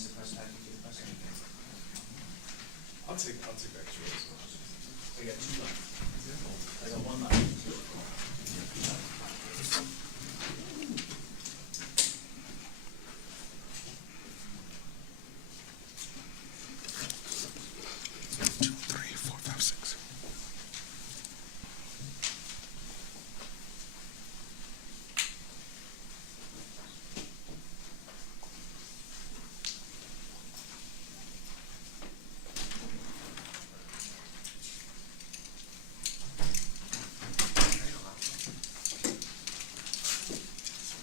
wants to press back into the press. I'll take extra as well. We got two left. I got one left. Two, three, four, five, six.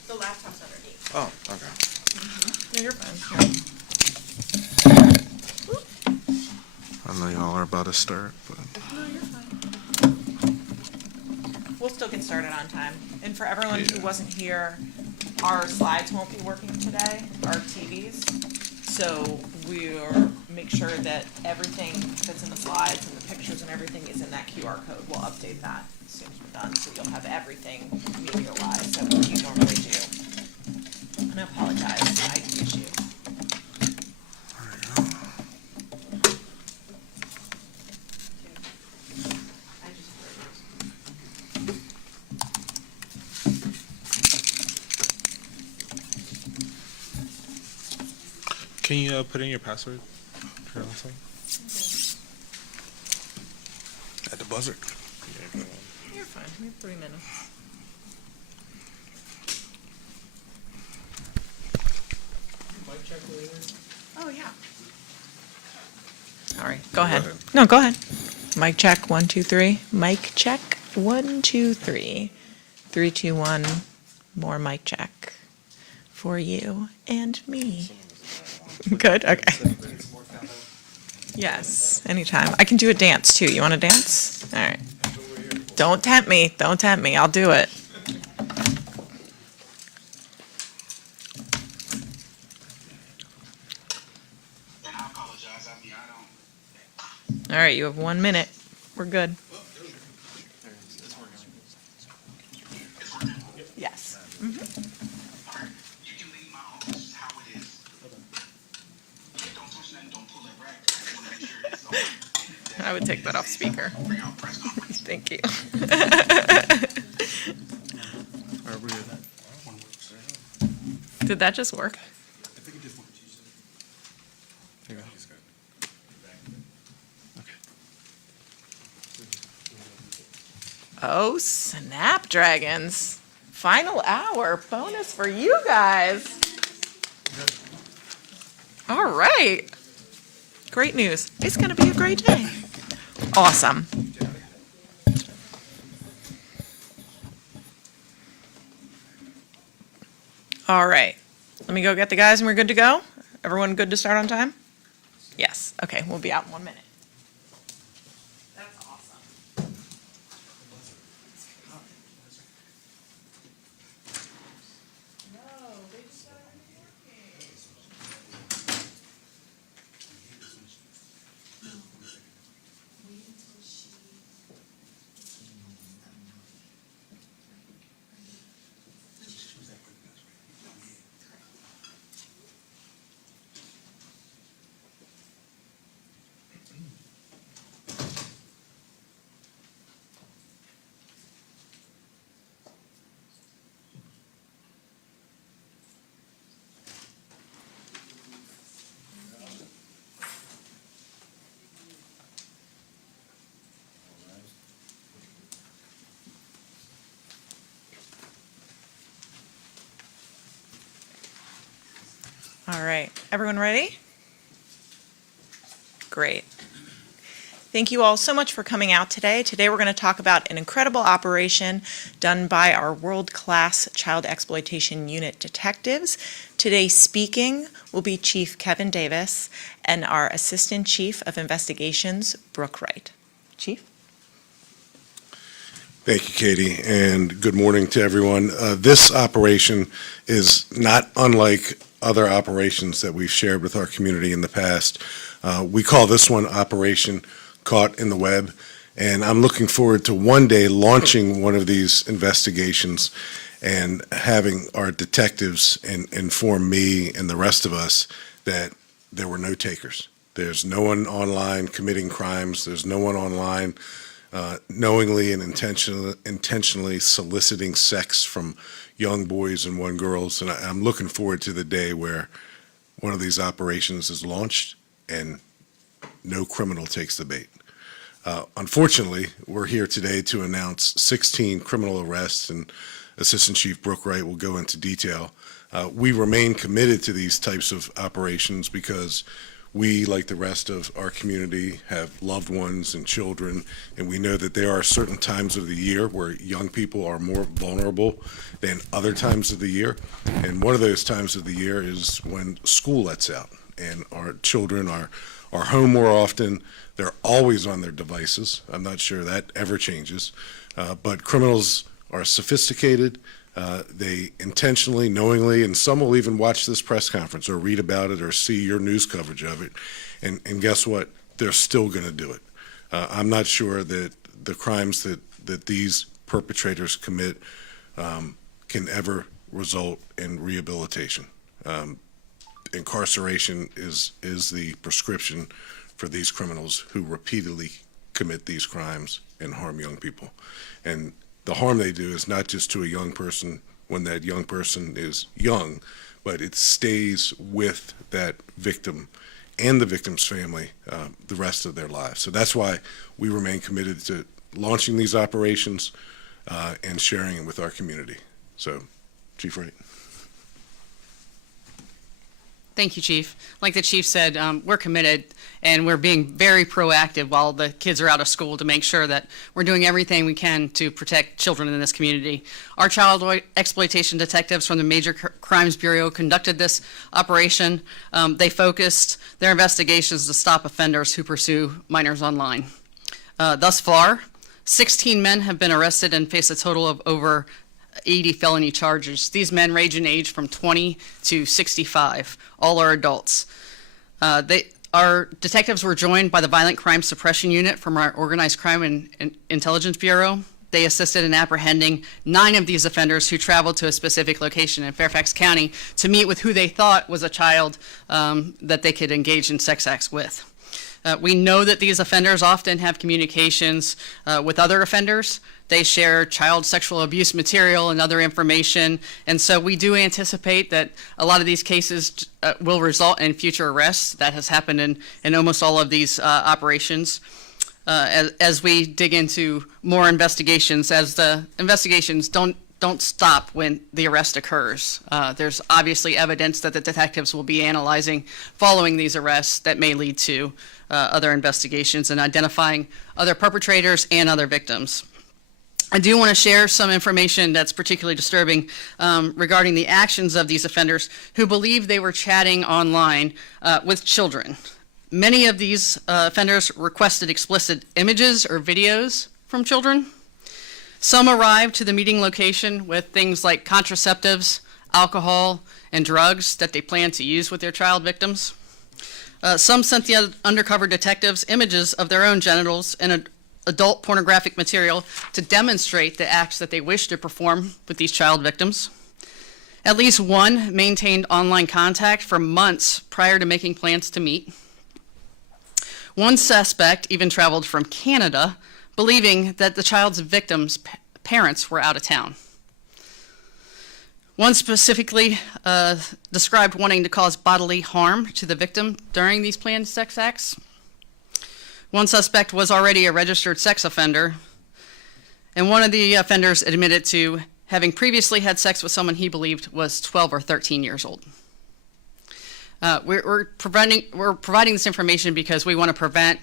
The laptop's underneath. Oh, okay. No, you're fine. I know y'all are about to start, but No, you're fine. We'll still get started on time. And for everyone who Yeah. wasn't here, our slides won't be working today, our TVs. So we'll make sure that everything that's in the slides and the pictures and everything is in that QR code. We'll update that as soon as we're done, so you'll have everything media-wise that you normally do. And I apologize, IT issue. I just can you put in your password? Here also? At the buzzer. Yeah, You're fine. We have 3 minutes. Mic check later. Oh, yeah. All right, go ahead. No, go ahead. Mic check, 1, 2, 3. Mic check, 1, 2, 3. 3, 2, 1. More mic check for you and me. Good, okay. Yes, anytime. I can do a dance too. You want to dance? All right. Don't tempt me. Don't tempt me. I'll do it. I apologize. I don't. All right, you have 1 minute. We're good. Yes. All right. You can leave my office how it is. Yeah, don't touch nothing. Don't pull that rack. I want to make sure it's on. I would take that off speaker. For y'all press conference. Thank you. Are we? Did that just work? There you go. Okay. Oh, Snapdragons. Final hour bonus for you guys. All right. Great news. It's going to be a great day. Awesome. All right. Let me go get the guys and we're good to go. Everyone good to start on time? Yes. Okay, we'll be out in 1 minute. That's awesome. No, they just started working. All right, everyone ready? Great. Thank you all so much for coming out today. Today we're going to talk about an incredible operation done by our world-class Child Exploitation Unit detectives. Today speaking will be Chief Kevin Davis and our Assistant Chief of Investigations, Brooke Wright. Chief? Thank you, Katie, and good morning to everyone. This operation is not unlike other operations that we've shared with our community in the past. We call this one Operation Caught in the Web, and I'm looking forward to one day launching one of these investigations and having our detectives inform me and the rest of us that there were no takers. There's no one online committing crimes. There's no one online knowingly and intentionally soliciting sex from young boys and young girls. And I'm looking forward to the day where one of these operations is launched and no criminal takes the bait. Unfortunately, we're here today to announce 16 criminal arrests, and Assistant Chief Brooke Wright will go into detail. We remain committed to these types of operations because we, like the rest of our community, have loved ones and children, and we know that there are certain times of the year where young people are more vulnerable than other times of the year. And one of those times of the year is when school lets out, and our children are home more often. They're always on their devices. I'm not sure that ever changes. But criminals are sophisticated. They intentionally, knowingly, and some will even watch this press conference or read about it or see your news coverage of it. And guess what? They're still going to do it. I'm not sure that the crimes that these perpetrators commit can ever result in rehabilitation. Incarceration is the prescription for these criminals who repeatedly commit these crimes and harm young people. And the harm they do is not just to a young person when that young person is young, but it stays with that victim and the victim's family the rest of their lives. So that's why we remain committed to launching these operations and sharing it with our community. So, Chief Wright. Thank you, Chief. Like the Chief said, we're committed and we're being very proactive while the kids are out of school to make sure that we're doing everything we can to protect children in this community. Our child exploitation detectives from the Major Crimes Bureau conducted this operation. They focused their investigations to stop offenders who pursue minors online. Thus far, 16 men have been arrested and face a total of over 80 felony charges. These men range in age from 20 to 65. All are adults. Our detectives were joined by the Violent Crime Suppression Unit from our Organized Crime and Intelligence Bureau. They assisted in apprehending 9 of these offenders who traveled to a specific location in Fairfax County to meet with who they thought was a child that they could engage in sex acts with. We know that these offenders often have communications with other offenders. They share child sexual abuse material and other information, and so we do anticipate that a lot of these cases will result in future arrests. That has happened in almost all of these operations. As we dig into more investigations, as the investigations don't stop when the arrest occurs. There's obviously evidence that the detectives will be analyzing following these arrests that may lead to other investigations and identifying other perpetrators and other victims. I do want to share some information that's particularly disturbing regarding the actions of these offenders who believe they were chatting online with children. Many of these offenders requested explicit images or videos from children. Some arrived to the meeting location with things like contraceptives, alcohol, and drugs that they plan to use with their child victims. Some sent the undercover detectives images of their own genitals and adult pornographic material to demonstrate the acts that they wish to perform with these child victims. At least one maintained online contact for months prior to making plans to meet. One suspect even traveled from Canada, believing that the child's victim's parents were out of town. One specifically described wanting to cause bodily harm to the victim during these planned sex acts. One suspect was already a registered sex offender, and one of the offenders admitted to having previously had sex with someone he believed was 12 or 13 years old. We're providing this information because we want to prevent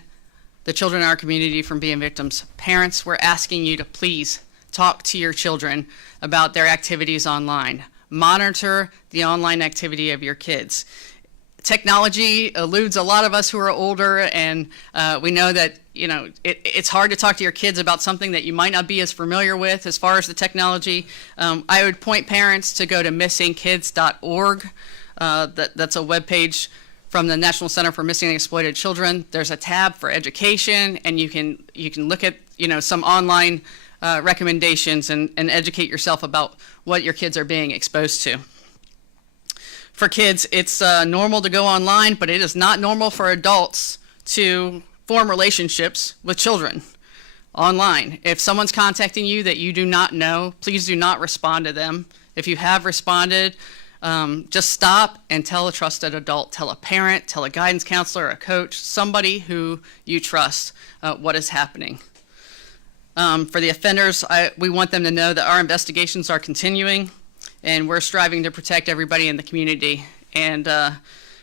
the children in our community from being victims. Parents, we're asking you to please talk to your children about their activities online. Monitor the online activity of your kids. Technology eludes a lot of us who are older, and we know that it's hard to talk to your kids about something that you might not be as familiar with as far as the technology. I would point parents to go to missingkids.org. That's a webpage from the National Center for Missing and Exploited Children. There's a tab for education, and you can look at some online recommendations and educate yourself about what your kids are being exposed to. For kids, it's normal to go online, but it is not normal for adults to form relationships with children online. If someone's contacting you that you do not know, please do not respond to them. If you have responded, just stop and tell a trusted adult, tell a parent, tell a guidance counselor, a coach, somebody who you trust what is happening. For the offenders, we want them to know that our investigations are continuing, and we're striving to protect everybody in the community. And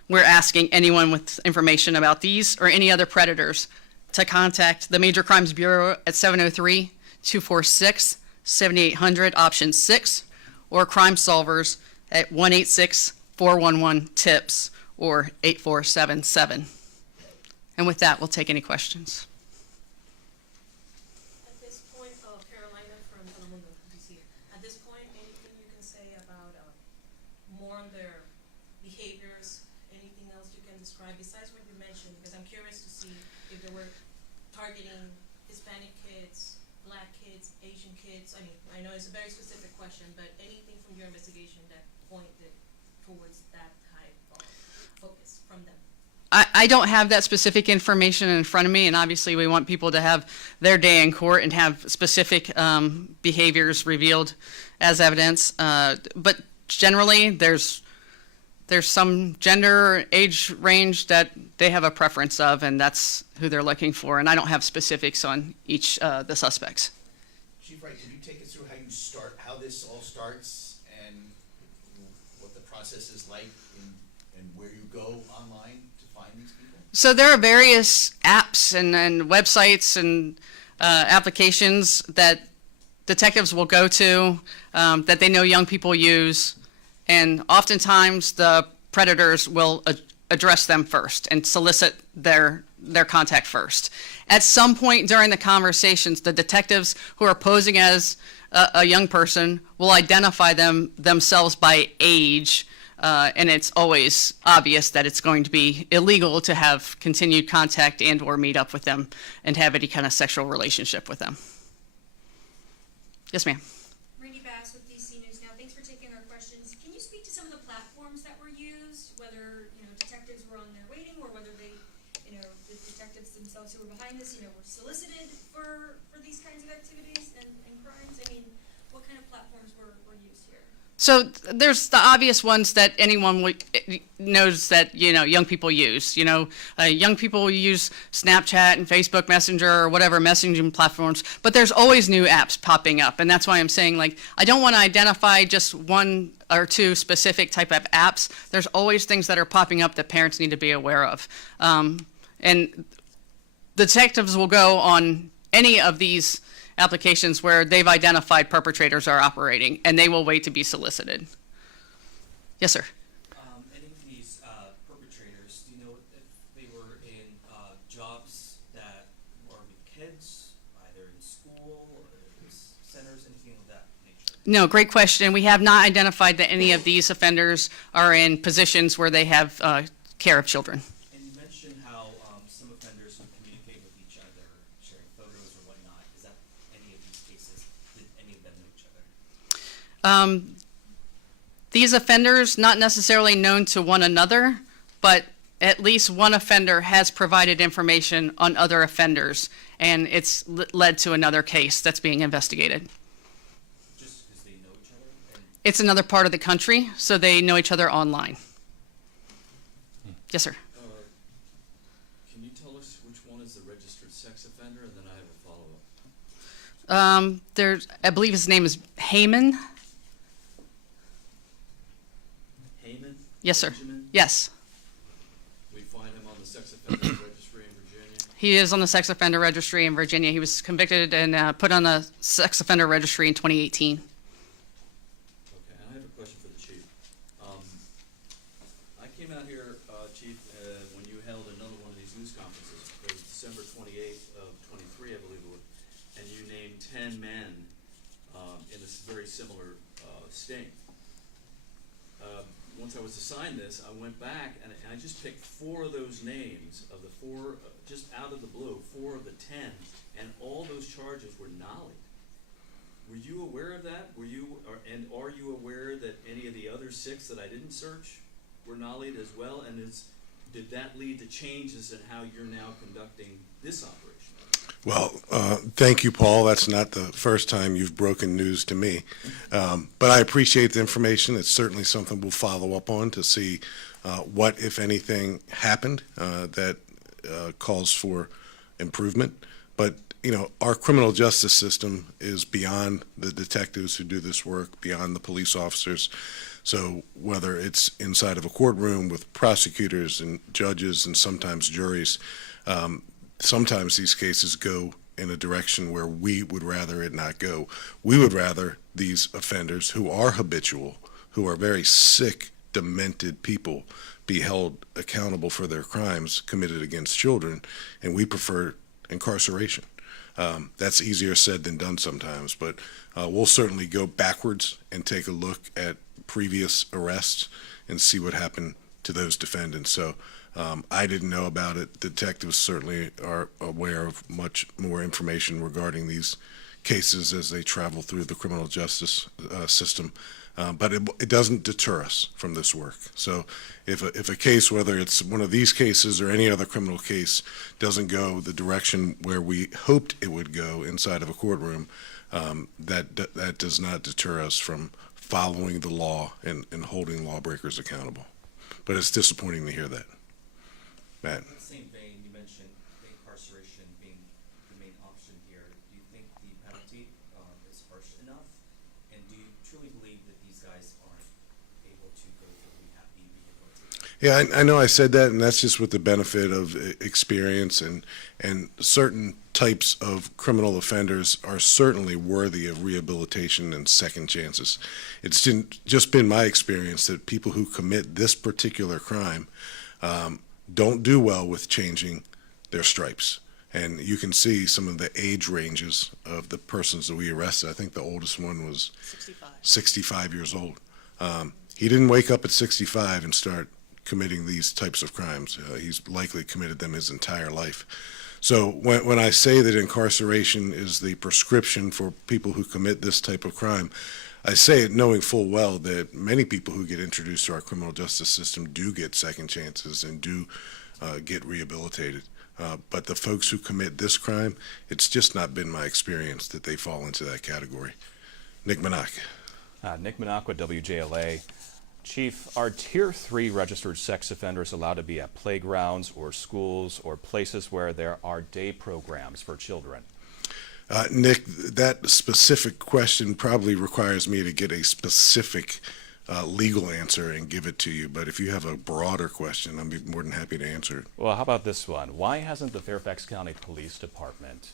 we're asking anyone with information about these or any other predators to contact the Major Crimes Bureau at 703-246-7800, option 6, or Crime Solvers at 1-866-411-TIPS or 8477. And with that, we'll take any questions. At this point, Carolina from Telemundo, DC. At this point, anything you can say about more on their behaviors? Anything else you can describe besides what you mentioned? Because I'm curious to see if they were targeting Hispanic kids, Black kids, Asian kids. I mean, I know it's a very specific question, but anything from your investigation that pointed towards that type of focus from them? I don't have that specific information in front of me, and obviously we want people to have their day in court and have specific behaviors revealed as evidence. But generally, there's some gender, age range that they have a preference of, and that's who they're looking for. And I don't have specifics on each the suspects. Chief Wright, can you take us through how this all starts and what the process is like and where you go online to find these people? So there are various apps and websites and applications that detectives will go to that they know young people use, and oftentimes the predators will address them first and solicit their contact first. At some point during the conversations, the detectives who are posing as a young person will identify themselves by age, and it's always obvious that it's going to be illegal to have continued contact and or meet up with them and have any kind of sexual relationship with them. Yes, ma'am. Randy Bass with DC News Now. Thanks for taking our questions. Can you speak to some of the platforms that were used, whether detectives were on there waiting, or whether they, the detectives themselves who were behind this, were solicited for these kinds of activities and crimes? I mean, what kind of platforms were used here? So there's the obvious ones that anyone knows that young people use. Young people use Snapchat and Facebook Messenger or whatever messaging platforms, but there's always new apps popping up, and that's why I'm saying I don't want to identify just one or two specific type of apps. There's always things that are popping up that parents need to be aware of, and detectives will go on any of these applications where they've identified perpetrators are operating, and they will wait to be solicited. Yes, sir. Any of these perpetrators, do you know if they were in jobs that were with kids, either in school, or centers, anything of that nature? No, great question. We have not identified that any of these offenders are in positions where they have care of children. And you mentioned how some offenders would communicate with each other, sharing photos or whatnot. Is that any of these cases? Did any of them know each other? These offenders, not necessarily known to one another, but at least one offender has provided information on other offenders, and it's led to another case that's being investigated. Just because they know each other? And It's another part of the country, so they know each other online. Yes, sir. Can you tell us which one is the registered sex offender, and then I have a follow-up? I believe his name is Heyman. Heyman? Yes, sir. Benjamin? Yes. We find him on the sex offender registry in Virginia. He is on the sex offender registry in Virginia. He was convicted and put on the sex offender registry in 2018. Okay, and I have a question for the chief. I came out here, Chief, when you held another one of these news conferences. It was December 28th of 23, I believe it was, and you named 10 men in a very similar sting. Once I was assigned this, I went back and I just picked 4 of those names of the 4, just out of the blue, 4 of the 10, and all those charges were nollied. Were you aware of that? Are you aware that any of the other 6 that I didn't search were nollied as well, and did that lead to changes in how you're now conducting this operation? Well, thank you, Paul. That's not the first time you've broken news to me. But I appreciate the information. It's certainly something we'll follow up on to see what, if anything, happened that calls for improvement. But, you know, our criminal justice system is beyond the detectives who do this work, beyond the police officers. So whether it's inside of a courtroom with prosecutors and judges and sometimes juries, sometimes these cases go in a direction where we would rather it not go. We would rather these offenders who are habitual, who are very sick, demented people, be held accountable for their crimes committed against children, and we prefer incarceration. That's easier said than done sometimes, but we'll certainly go backwards and take a look at previous arrests and see what happened to those defendants. So I didn't know about it. Detectives certainly are aware of much more information regarding these cases as they travel through the criminal justice system. But it doesn't deter us from this work. So if a case, whether it's one of these cases or any other criminal case, doesn't go the direction where we hoped it would go inside of a courtroom, that does not deter us from following the law and holding lawbreakers accountable. But it's disappointing to hear that. Matt. In the same vein, you mentioned incarceration being the main option here. Do you think the penalty is harsh enough? And do you truly believe that these guys aren't able to go through rehab, be rehabilitated? Yeah, I know I said that, and that's just with the benefit of experience, and certain types of criminal offenders are certainly worthy of rehabilitation and second chances. It's just been my experience that people who commit this particular crime don't do well with changing their stripes. And you can see some of the age ranges of the persons that we arrested. I think the oldest one was 65 years old. He didn't wake up at 65 and start committing these types of crimes. He's likely committed them his entire life. So when I say that incarceration is the prescription for people who commit this type of crime, I say it knowing full well that many people who get introduced to our criminal justice system do get second chances and do get rehabilitated. But the folks who commit this crime, it's just not been my experience that they fall into that category. Nick Minock. Nick Minock with WJLA. Chief, are Tier 3 registered sex offenders allowed to be at playgrounds or schools or places where there are day programs for children? Nick, that specific question probably requires me to get a specific legal answer and give it to you. But if you have a broader question, I'd be more than happy to answer it. Well, how about this one? Why hasn't the Fairfax County Police Department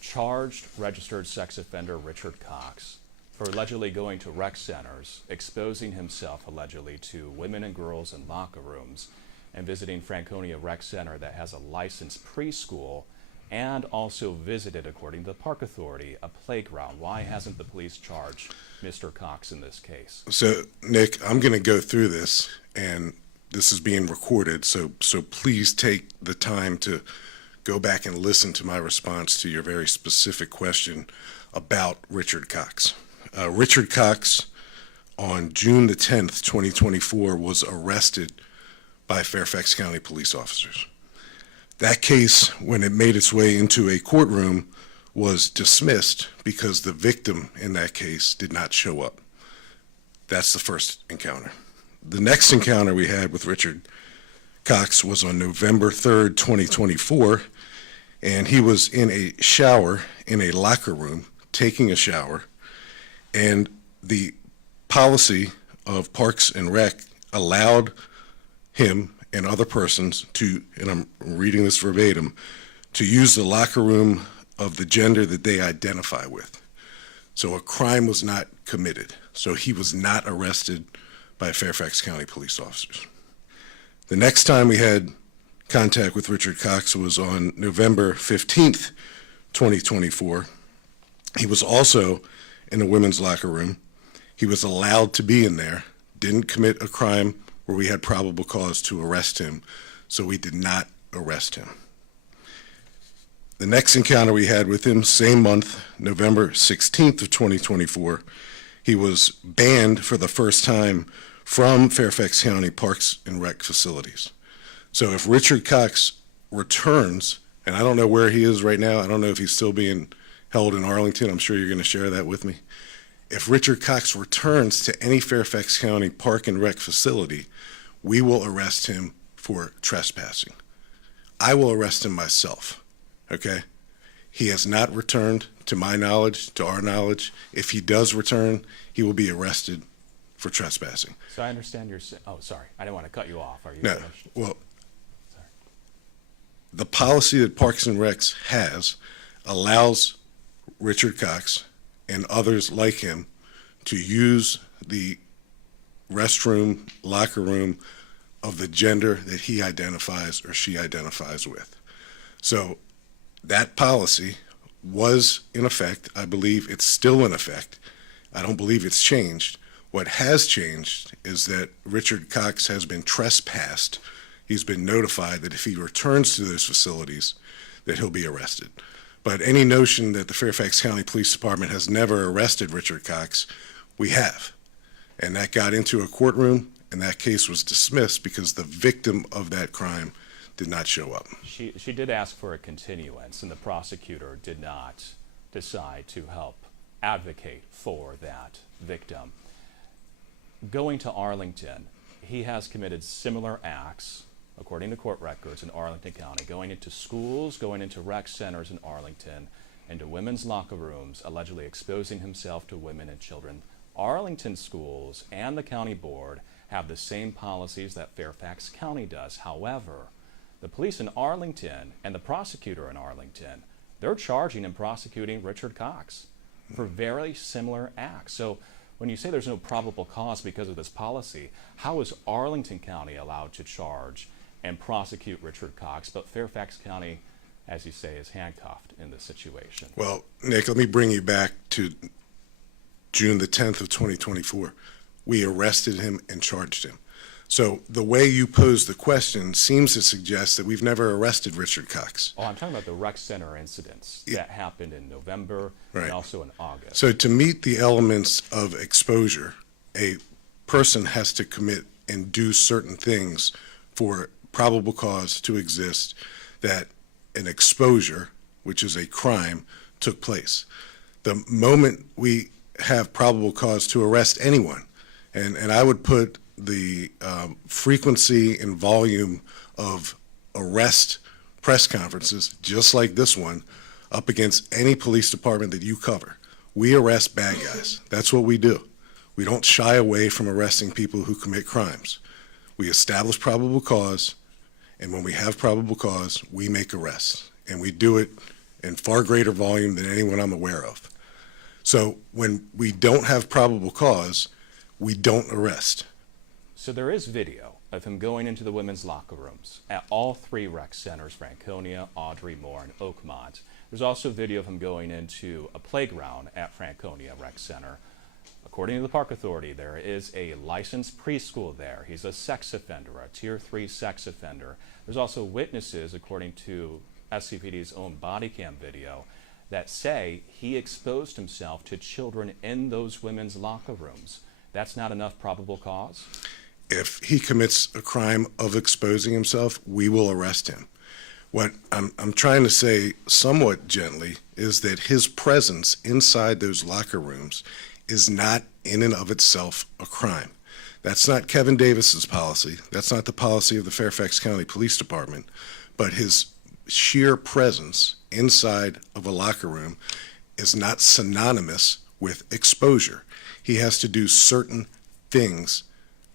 charged registered sex offender Richard Cox for allegedly going to rec centers, exposing himself allegedly to women and girls in locker rooms, and visiting Franconia Rec Center that has a licensed preschool, and also visited, according to the Park Authority, a playground? Why hasn't the police charged Mr. Cox in this case? So, Nick, I'm going to go through this, and this is being recorded, so please take the time to go back and listen to my response to your very specific question about Richard Cox. Richard Cox, on June the 10th, 2024, was arrested by Fairfax County police officers. That case, when it made its way into a courtroom, was dismissed because the victim in that case did not show up. That's the first encounter. The next encounter we had with Richard Cox was on November 3rd, 2024, and he was in a shower in a locker room, taking a shower, and the policy of Parks and Rec allowed him and other persons to, and I'm reading this verbatim, to use the locker room of the gender that they identify with. So a crime was not committed. So he was not arrested by Fairfax County police officers. The next time we had contact with Richard Cox was on November 15th, 2024. He was also in a women's locker room. He was allowed to be in there, didn't commit a crime where we had probable cause to arrest him, so we did not arrest him. The next encounter we had with him, same month, November 16th of 2024, he was banned for the first time from Fairfax County Parks and Rec facilities. So if Richard Cox returns, and I don't know where he is right now, I don't know if he's still being held in Arlington, I'm sure you're going to share that with me. If Richard Cox returns to any Fairfax County Park and Rec facility, we will arrest him for trespassing. I will arrest him myself, okay? He has not returned, to my knowledge, to our knowledge. If he does return, he will be arrested for trespassing. So I understand you're saying, oh, sorry, I didn't want to cut you off. Are you No, finished? well, Sorry. the policy that Parks and Recs has allows Richard Cox and others like him to use the restroom, locker room of the gender that he identifies or she identifies with. So that policy was in effect. I believe it's still in effect. I don't believe it's changed. What has changed is that Richard Cox has been trespassed. He's been notified that if he returns to those facilities, that he'll be arrested. But any notion that the Fairfax County Police Department has never arrested Richard Cox, we have. And that got into a courtroom, and that case was dismissed because the victim of that crime did not show up. She did ask for a continuance, and the prosecutor did not decide to help advocate for that victim. Going to Arlington, he has committed similar acts, according to court records in Arlington County, going into schools, going into rec centers in Arlington, into women's locker rooms, allegedly exposing himself to women and children. Arlington schools and the county board have the same policies that Fairfax County does. However, the police in Arlington and the prosecutor in Arlington, they're charging and prosecuting Richard Cox for very similar acts. So when you say there's no probable cause because of this policy, how is Arlington County allowed to charge and prosecute Richard Cox, but Fairfax County, as you say, is handcuffed in this situation? Well, Nick, let me bring you back to June the 10th of 2024. We arrested him and charged him. So the way you pose the question seems to suggest that we've never arrested Richard Cox. Oh, I'm talking about the rec center incidents that happened in November and also in August. So to meet the elements of exposure, a person has to commit and do certain things for probable cause to exist that an exposure, which is a crime, took place. The moment we have probable cause to arrest anyone, and I would put the frequency and volume of arrest press conferences, just like this one, up against any police department that you cover. We arrest bad guys. That's what we do. We don't shy away from arresting people who commit crimes. We establish probable cause, and when we have probable cause, we make arrests. And we do it in far greater volume than anyone I'm aware of. So when we don't have probable cause, we don't arrest. So there is video of him going into the women's locker rooms at all three rec centers, Franconia, Audrey Moore, and Oakmont. There's also video of him going into a playground at Franconia Rec Center. According to the Park Authority, there is a licensed preschool there. He's a sex offender, a Tier 3 sex offender. There's also witnesses, according to FCPD's own body cam video, that say he exposed himself to children in those women's locker rooms. That's not enough probable cause? If he commits a crime of exposing himself, we will arrest him. What I'm trying to say somewhat gently is that his presence inside those locker rooms is not in and of itself a crime. That's not Kevin Davis's policy. That's not the policy of the Fairfax County Police Department. But his sheer presence inside of a locker room is not synonymous with exposure. He has to do certain things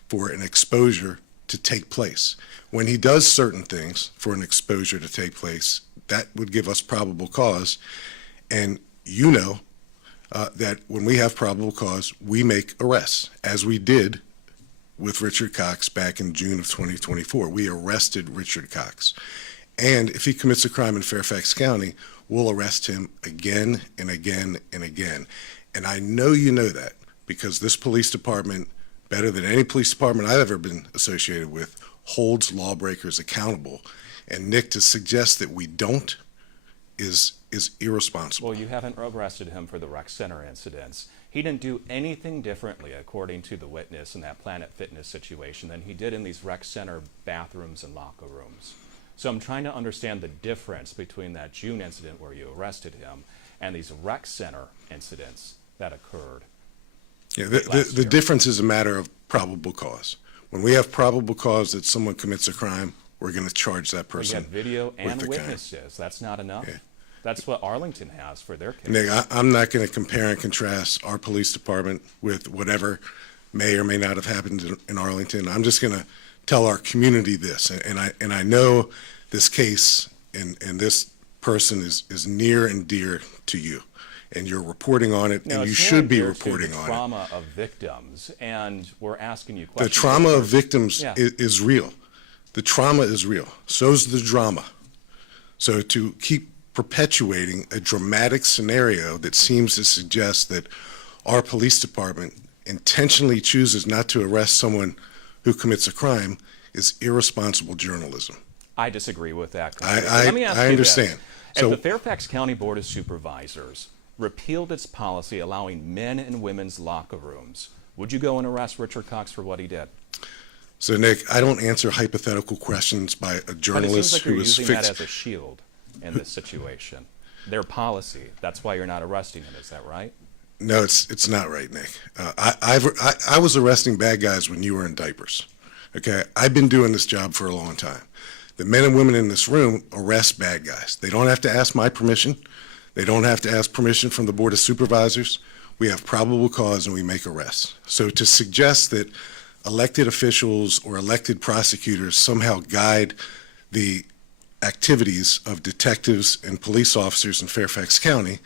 for an exposure to take place. When he does certain things for an exposure to take place, that would give us probable cause. And you know that when we have probable cause, we make arrests, as we did with Richard Cox back in June of 2024. We arrested Richard Cox. And if he commits a crime in Fairfax County, we'll arrest him again and again and again. And I know you know that because this police department, better than any police department I've ever been associated with, holds lawbreakers accountable. And Nick, to suggest that we don't is irresponsible. Well, you haven't arrested him for the rec center incidents. He didn't do anything differently, according to the witness in that Planet Fitness situation, than he did in these rec center bathrooms and locker rooms. So I'm trying to understand the difference between that June incident where you arrested him and these rec center incidents that occurred. Yeah, last the year. difference is a matter of probable cause. When we have probable cause that someone commits a crime, we're going to charge that We person have video with and the crime. witnesses. That's not enough. Yeah. That's what Arlington has for their case. Nick, I'm not going to compare and contrast our police department with whatever may or may not have happened in Arlington. I'm just going to tell our community this, and I know this case and this person is near and dear to you, and you're reporting on it, No, and you it's near should and be dear to reporting the on it. trauma of victims, and we're asking you The questions. trauma of victims Yeah. is real. The trauma is real. So's the drama. So to keep perpetuating a dramatic scenario that seems to suggest that our police department intentionally chooses not to arrest someone who commits a crime is irresponsible journalism. I disagree with that. I- completely. Let me ask I you understand. This. So- If the Fairfax County Board of Supervisors repealed its policy allowing men and women's locker rooms, would you go and arrest Richard Cox for what he did? So Nick, I don't answer hypothetical questions by a But it seems journalist like you're who is using that fixed. as a shield in this situation. Their policy. That's why you're not arresting him. Is that right? No, it's not right, Nick. I was arresting bad guys when you were in diapers. Okay, I've been doing this job for a long time. The men and women in this room arrest bad guys. They don't have to ask my permission. They don't have to ask permission from the Board of Supervisors. We have probable cause and we make arrests. So to suggest that elected officials or elected prosecutors somehow guide the activities of detectives and police officers in Fairfax County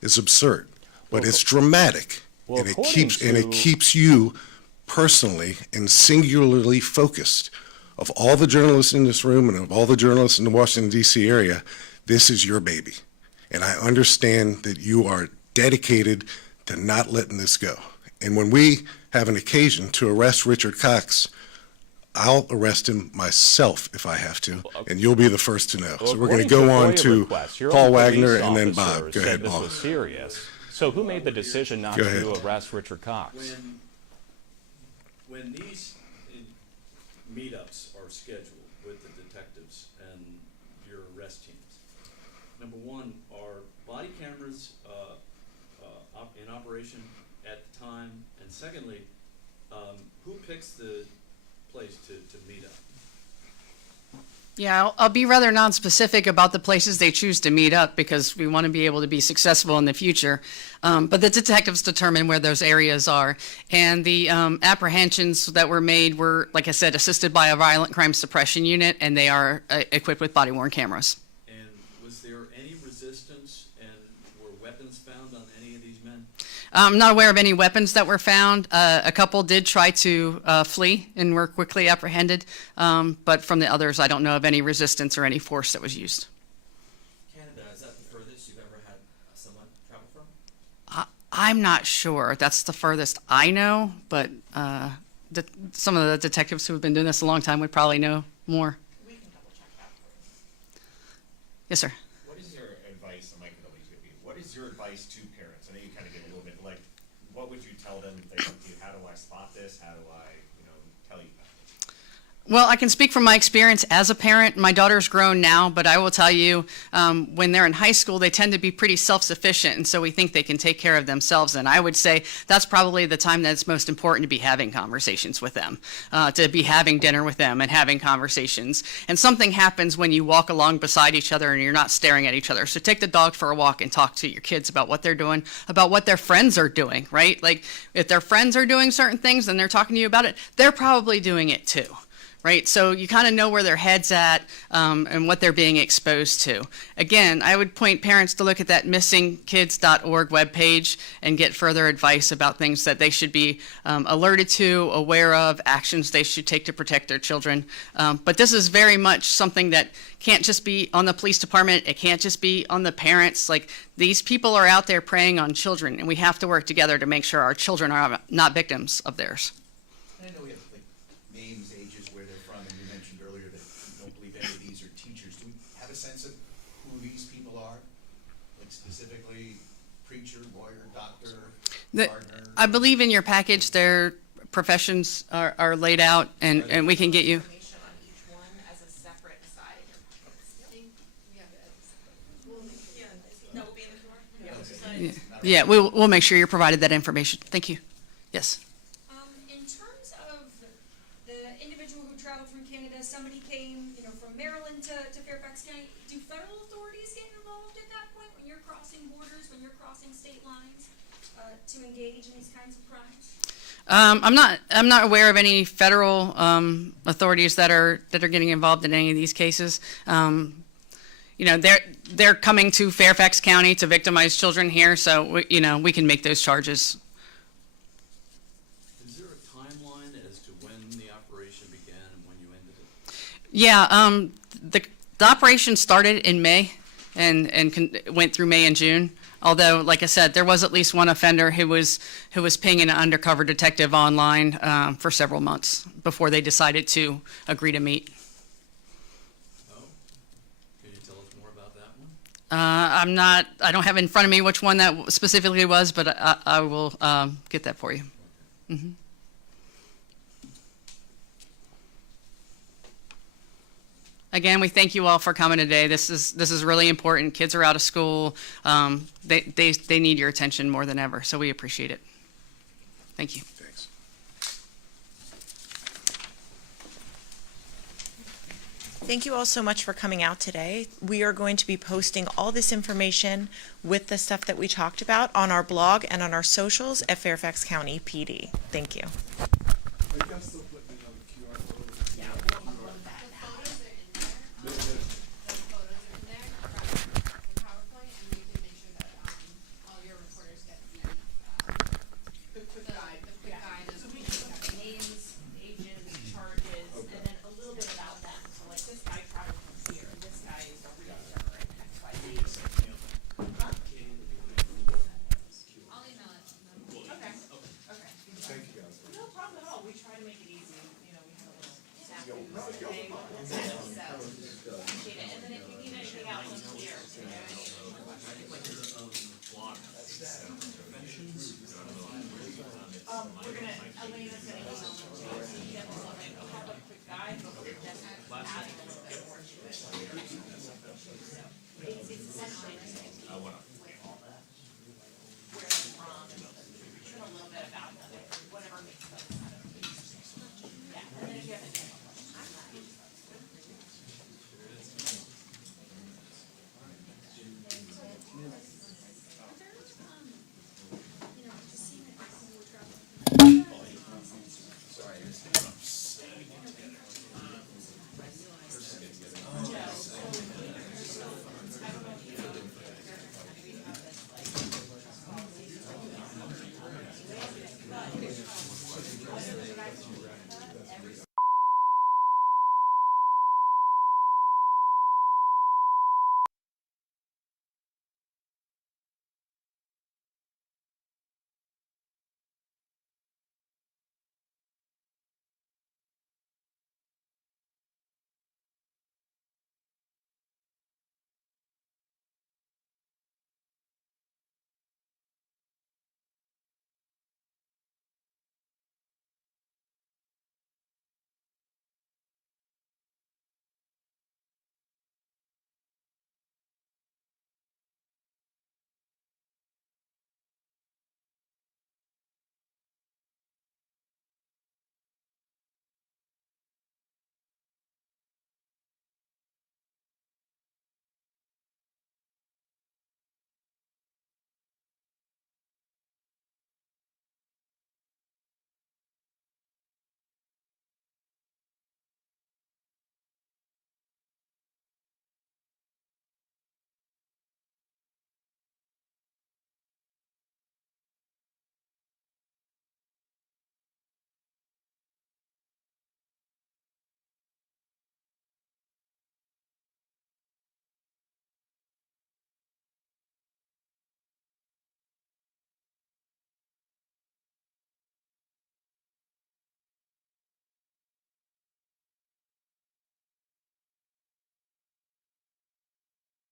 is absurd. But Well, it's dramatic, well, and it according to- keeps you personally and singularly focused. Of all the journalists in this room and of all the journalists in the Washington, D.C. area, this is your baby. And I understand that you are dedicated to not letting this go. And when we have an occasion to arrest Richard Cox, I'll arrest him myself if I have to, and you'll be the first to know. Well, So we're going to according go on FOIA to requests, your Paul own Wagner police and then officer Bob. Go said ahead, this Paul. was serious. So who made the decision not Go ahead. to arrest Richard Cox? When these meetups are scheduled with the detectives and your arrest teams, number one, are body cameras in operation at the time? And secondly, who picks the place to meet up? Yeah, I'll be rather non-specific about the places they choose to meet up because we want to be able to be successful in the future. But the detectives determine where those areas are. And the apprehensions that were made were, like I said, assisted by a violent crime suppression unit, and they are equipped with body-worn cameras. And was there any resistance, and were weapons found on any of these men? I'm not aware of any weapons that were found. A couple did try to flee and were quickly apprehended. But from the others, I don't know of any resistance or any force that was used. Canada, is that the furthest you've ever had someone travel from? I'm not sure. That's the furthest I know, but some of the detectives who have been doing this a long time would probably know more. We can double check that for you. Yes, sir. What is your advice, and Mike can always give you, what is your advice to parents? I know you kind of get a little bit, like, what would you tell them if they come to you, how do I spot this, how do I, tell you about this? Well, I can speak from my experience as a parent. My daughter's grown now, but I will tell you, when they're in high school, they tend to be pretty self-sufficient, and so we think they can take care of themselves. And I would say that's probably the time that's most important to be having conversations with them, to be having dinner with them and having conversations. And something happens when you walk along beside each other and you're not staring at each other. So take the dog for a walk and talk to your kids about what they're doing, about what their friends are doing, right? Like, if their friends are doing certain things and they're talking to you about it, they're probably doing it too. Right, so you kind of know where their head's at and what they're being exposed to. Again, I would point parents to look at that missingkids.org webpage and get further advice about things that they should be alerted to, aware of, actions they should take to protect their children. But this is very much something that can't just be on the police department. It can't just be on the parents. Like, these people are out there preying on children, and we have to work together to make sure our children are not victims of theirs. I know we have like names, ages, where they're from, and you mentioned earlier that you don't believe any of these are teachers. Do we have a sense of who these people are? Like specifically preacher, lawyer, doctor, The- gardener? I believe in your package, their professions are laid out, and we can get you. Information on each one as a separate aside in your packets. Yeah, that will be in the QR? Yeah, we'll make sure you're provided that information. Thank you. Yes. In terms of the individual who traveled from Canada, somebody came, you know, from Maryland to Fairfax County, do federal authorities get involved at that point when you're crossing borders, when you're crossing state lines, to engage in these kinds of crimes? I'm not aware of any federal authorities that are getting involved in any of these cases. You know, they're coming to Fairfax County to victimize children here, so we can make those charges. Is there a timeline as to when the operation began and when you ended it? Yeah, the operation started in May and went through May and June. Although, like I said, there was at least one offender who was paying an undercover detective online for several months before they decided to agree to meet. Oh, can you tell us more about that one? I don't have in front of me which one that specifically was, but I will get that for you. Mhm. Again, we thank you all for coming today. This is really important. Kids are out of school. They need your attention more than ever, so we appreciate it. Thank you. Thanks. Thank you all so much for coming out today. We are going to be posting all this information with the stuff that we talked about on our blog and on our socials at Fairfax County PD. Thank you. Names, agents, charges, and then a little bit about them. So like this guy traveled from here, and this guy is a realtor and X, Y, Z. I'll email it. Okay. Thank you guys. No problem at all. We try to make it easy. You know, we have a little staff.